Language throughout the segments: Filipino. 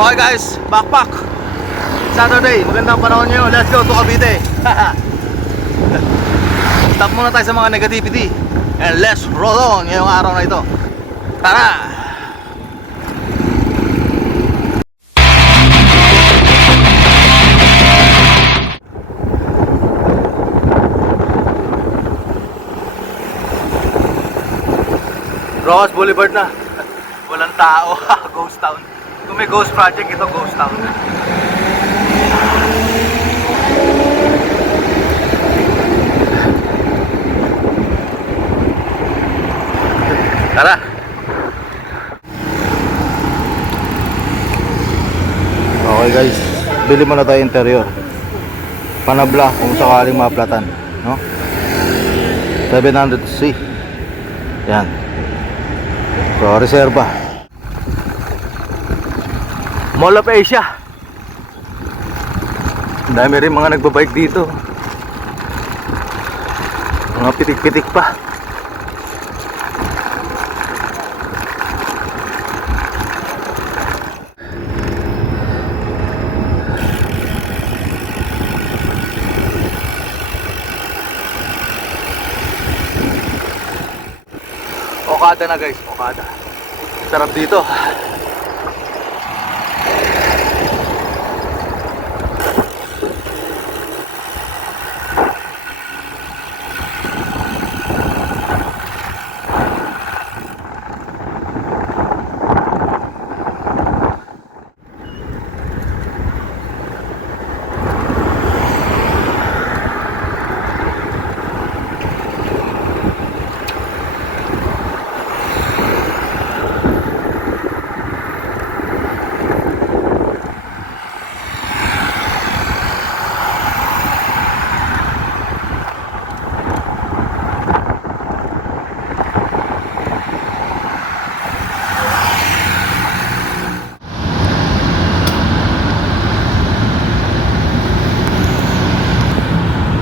Okay guys, backpack Saturday, magandang panahon nyo. Let's go to Cavite. Stop muna tayo sa mga negativity and let's roll on ngayong araw na ito. Tara! Rojas Boulevard na. Walang tao. Ghost town. Kung may ghost project, ito ghost town. Tara. Okay guys, bili muna tayo interior. Panabla kung sakaling maplatan, no? 700C. Yan. So, reserva. Mall of Asia. Ang dami rin mga nagbabike dito. Mga pitik-pitik pa. Okada na guys, Okada. Sarap dito.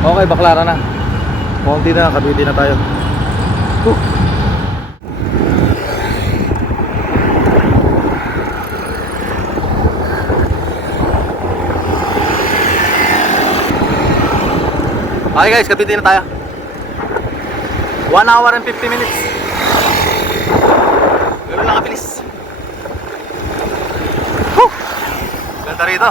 Okay, Baclaran na. Konti na, Cavite na tayo. Okay guys, Cavite na tayo. 1 hour and 50 minutes. Gano'n lang kabilis. Ganda rito.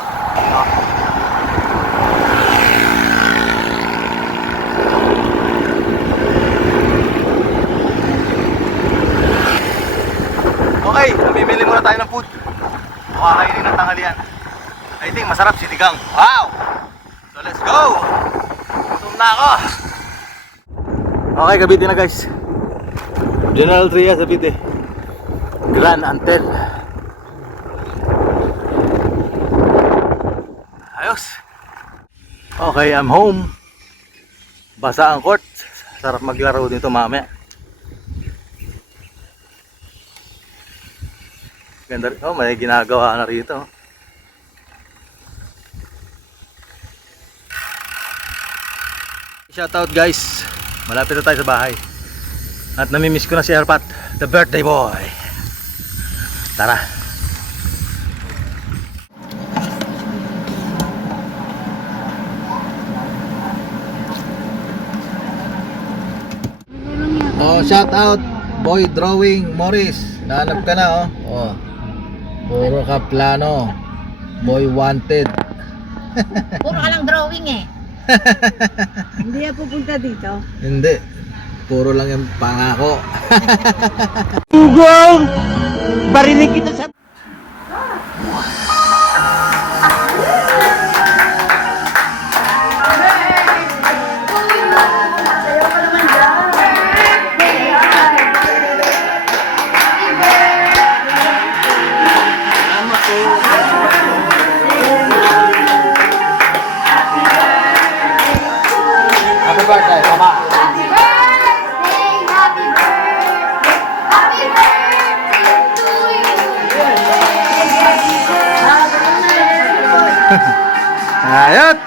Okay, mamimili muna tayo ng food. Makakainin ng tanghalian. I think masarap sinigang. Wow! So let's go! Gutom na ako. Okay, Cavite na guys. General Trias, Cavite. Gran Antel. Ayos. Okay, I'm home. Basa ang court. Sarap maglaro dito mamaya. Ganda rin. Oh, may ginagawa na rito. Shoutout guys. Malapit na tayo sa bahay. At namimiss ko na si Arpat, the birthday boy. Tara. Oh, shoutout Boy Drawing Morris. Nahanap ka na oh. Oh. Puro ka plano. Boy wanted. Puro ka lang drawing eh. Hindi na pupunta dito. Hindi. Puro lang yung pangako. Ugong! Barinig kita sa... Happy birthday, Mama. Happy birthday, happy birthday to you. Ayot!